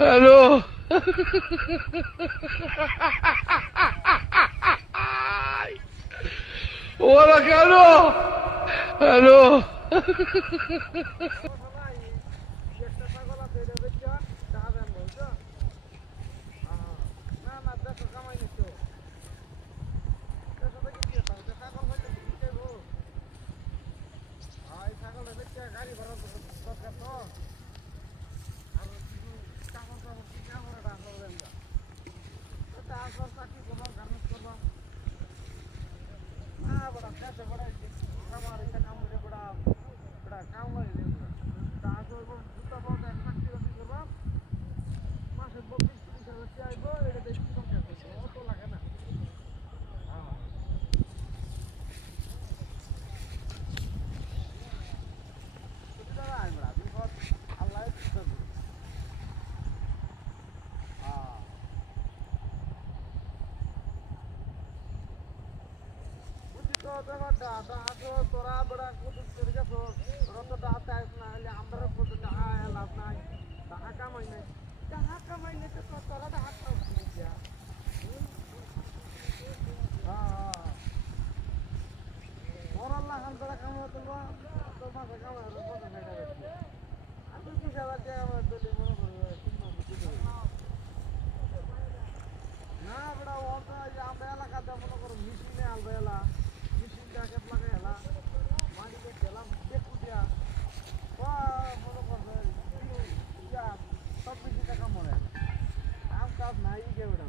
Hello ওরা কেন hello গাড়ি ভাড়া দরকার তো আর কিছু কাপড় টাপড় কিনা করে ডাক্তার দেন তারপর চাকরি করবো গার্মেন্টস করবো না বড় কাছে বড় আমার এটা কাম করে বড় বড় কাম হয় তারপর জুতা পাওয়া যায় চাকরি বাকরি করবো মাসে 32-33 হাজার আইবো এটা দেখি সংখ্যা অত লাগে না তোরা বড় করে গেছো ওরা তো ডাক্তার আইস না হলে আমরা টাকা লাভ নাই টাকা কামাই নাই তো তোরা টাকা খাওয়া ওর আল্লাহ খান তোরা কামাই তুলবো তোর মাসে কামাই হবে 50 টাকা আমি 20,000 টাকা আমার দিলে মনে করবো না বড় ওটা আমরা এলাকাতে মনে করো মেশিনে আলবা এলা মেশিনটাকে লাগাই এলা মাটিতে গেলাম দেখু দিয়া মনে করবে সব বেশি টাকা মরে আম কাজ নাই গে বেড়া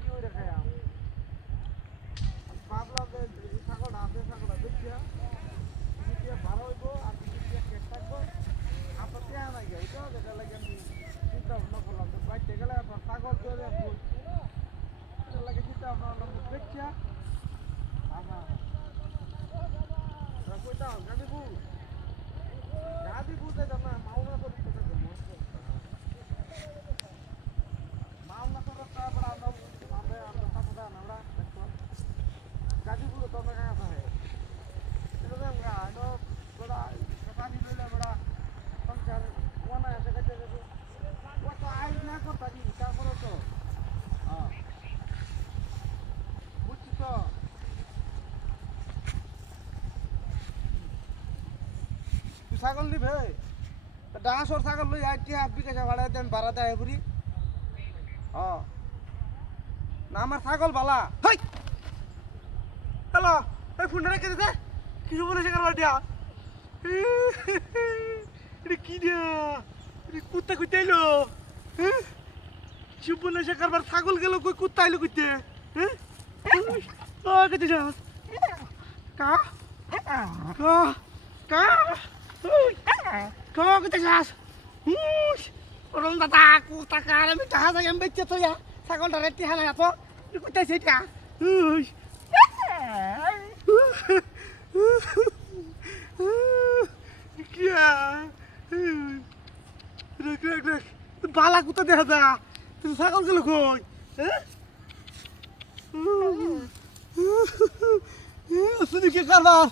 কি ওই রেখায় আম ভাবলাম যে ছাগলটা আছে ছাগলটা দেখিয়া ভালো হইব আর কেক থাকবো আপনার দেয়া নাই গে ওইটা যেটা লাগে আমি চিন্তা ভাবনা করলাম তো বাইতে গেলে আপনার ছাগল চলে লাগে চিন্তা ভাবনা দেখিয়া গাজীপুর যাইতাম না মাওনা তো মাওনা তো আমরা গাজীপুর তো আমরা কাছে হয় এটা তো আমরা বড় পানি লইলে বড় সংসার ওনা আছে কাছে ও তো আইজ না করতা দি তারপরে তো বুঝছি তো ছাগল নিবে ডাঙর ছাগল লই আইটি আপনি কাছে ভাড়া দেন ভাড়া দেয় পুরি না আমার ছাগল বালা হাই হ্যালো এই ফোনটা রেখে দিতে কিছু বলেছে কারবার দিয়া এটা কি দিয়া কুত্তা কুত্তা এলো হ্যাঁ কিছু বলেছে কারবার ছাগল গেল কই কুত্তা এলো কুত্তে হ্যাঁ কেটে যাস কা কা কা kau kita gas, orang tak takut tak kare minta hasa yang becet tu ya, sakol dari tihan ya tu, ikut aja dia, kia, rak, bala kuta deh ada, tu sakol kalau kau, sedikit kabar.